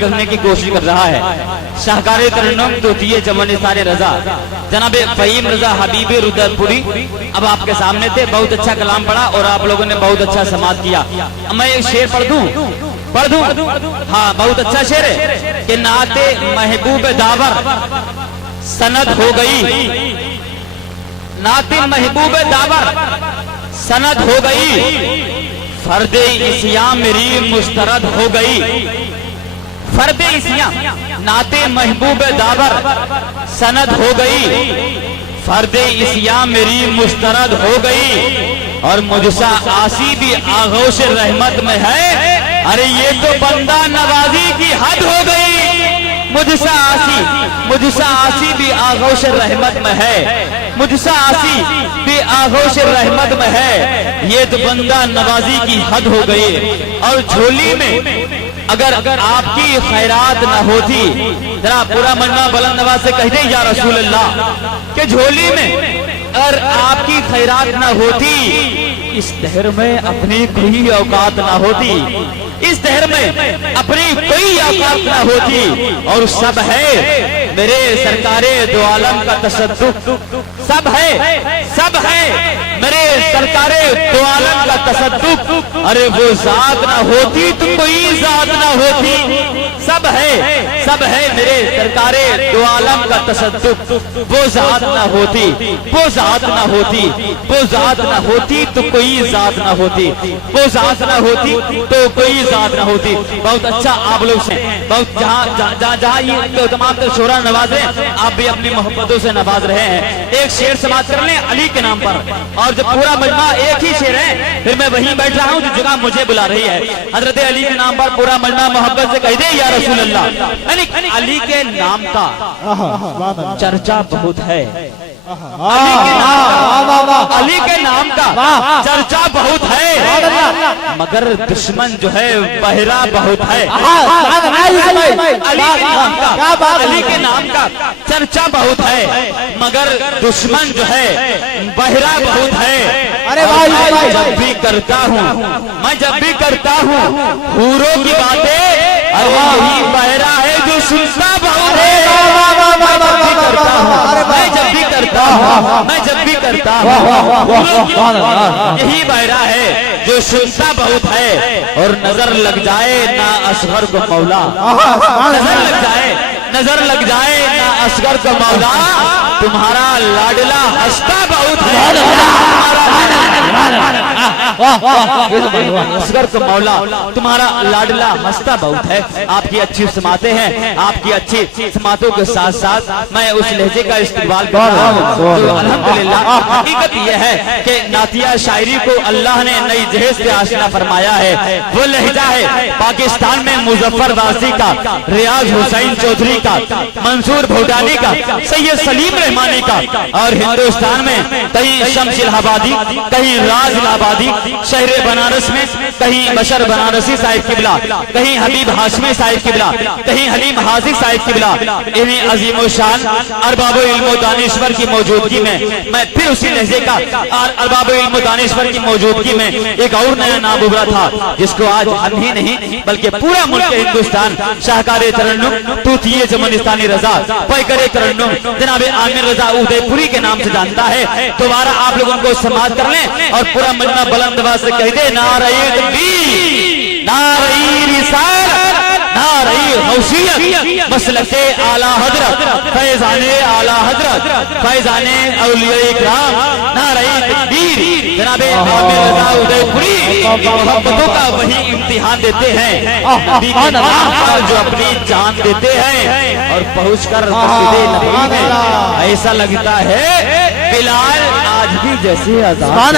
کرنے کی کوشش کر رہا ہے شاہکار ترنم توتیے چمن نثار رضا جناب فہیم رضا حبیب رودرپوری اب آپ کے سامنے تھے. بہت اچھا کلام پڑھا اور آپ لوگوں نے بہت اچھا سماعت کیا. میں ایک شعر پڑھ دوں ہاں بہت اچھا شعر ہے کہ نعت محبوب داور سند ہو گئی، نعت محبوب داور سند ہو گئی، فرد عصیاں میری مسترد ہو گئی. فرد عصیاں نعت محبوب داور سند ہو گئی، فرد عصیاں میری مسترد ہو گئی، اور مجھ سا آسی بھی آغوش رحمت میں ہے. ارے یہ تو بندہ نوازی کی حد ہو گئی. مجھ سا آسی بھی آغوش رحمت میں ہے، مجھ سا آسی بھی آغوش رحمت میں ہے، یہ تو بندہ نوازی کی حد ہو گئی. اور جھولی میں اگر آپ کی خیرات نہ ہوتی، ذرا پورا مجمع بلند آواز سے کہہ دیں یا رسول اللہ کہ جھولی میں اگر آپ کی خیرات نہ ہوتی، اس دہر میں اپنی کوئی اوقات نہ ہوتی، اس دہر میں اپنی کوئی اوقات نہ ہوتی. اور سب ہے میرے سرکار دو عالم کا تصدق، سب ہے میرے سرکار دو عالم کا تصدق. ارے وہ ذات نہ ہوتی تو کوئی ذات نہ ہوتی. سب ہے میرے سرکار دو عالم کا تصدق. وہ ذات نہ ہوتی، وہ ذات نہ ہوتی، وہ ذات نہ ہوتی تو کوئی ذات نہ ہوتی، وہ ذات نہ ہوتی تو کوئی ذات نہ ہوتی. بہت اچھا آپ لوگ سے بہت جہاں یہ تمام تر شعراء نواز رہے ہیں، آپ بھی اپنی محبتوں سے نواز رہے ہیں. ایک شعر سماعت کر لیں علی کے نام پر، اور جب پورا مجمع ایک ہی شعر ہے پھر میں وہیں بیٹھ رہا ہوں جو جگہ مجھے بلا رہی ہے. حضرت علی کے نام پر پورا مجمع محبت سے کہہ دے یا رسول اللہ. یعنی علی کے نام کا چرچا بہت ہے، علی کے نام کا چرچا بہت ہے، مگر دشمن جو ہے بہرا بہت ہے. علی کے نام کا چرچا بہت ہے، مگر دشمن جو ہے بہرا بہت ہے. میں جب بھی کرتا ہوں حوروں کی باتیں، یہی بہرا ہے جو سنتا بہت ہے. میں جب بھی کرتا ہوں یہی بہرا ہے جو سنتا بہت ہے. اور نظر لگ جائے نہ اصغر کو مولا، نظر لگ جائے نہ اصغر کو مولا، تمہارا لاڈلا ہنستا بہت ہے. اصغر کو مولا تمہارا لاڈلا ہنستا بہت ہے. آپ کی اچھی سماعتیں ہیں، آپ کی اچھی سماعتوں کے ساتھ ساتھ میں اس لہجے کا استقبال کر رہا ہوں جو الحمدللہ حقیقت یہ ہے کہ نعتیہ شاعری کو اللہ نے نئی جہیز سے آشنا فرمایا ہے. وہ لہجہ ہے پاکستان میں مظفر واسی کا، ریاض حسین چودھری کا، منصور بھوٹانی کا، سید سلیم رحمانی کا، اور ہندوستان میں کہیں شمس الہبادی، کہیں راز الہبادی، شہر بنارس میں کہیں بشر بنارسی صاحب قبلہ، کہیں حبیب ہاشمی صاحب قبلہ، کہیں حلیم حاضر صاحب قبلہ. انہیں عظیم و شان ارباب علم و دانشور کی موجودگی میں میں پھر اسی لہجے کا ارباب علم و دانشور کی موجودگی میں ایک اور نیا نام ابھرا تھا جس کو آج ہم ہی نہیں بلکہ پورا ملک ہندوستان شاہکار ترنم توتیے چمنستانی رضا پیکر ترنم جناب عامر رضا ادے پوری کے نام سے جانتا ہے. دوبارہ آپ لوگوں کو سماعت کر لیں اور پورا مجمع بلند آواز سے کہہ دے نعرہ تکبیر، نعرہ رسالت، نعرہ غوثیت، مسلک اعلیٰ حضرت، فیضان اعلیٰ حضرت، فیضان اولیاء اکرام، نعرہ تکبیر. جناب عامر رضا ادے پوری محبتوں کا وہی امتحان دیتے ہیں، نبی کے نام پر جو اپنی جان دیتے ہیں. اور پہنچ کر مسجد نبوی میں ایسا لگتا ہے بلال آج بھی جیسے اذان.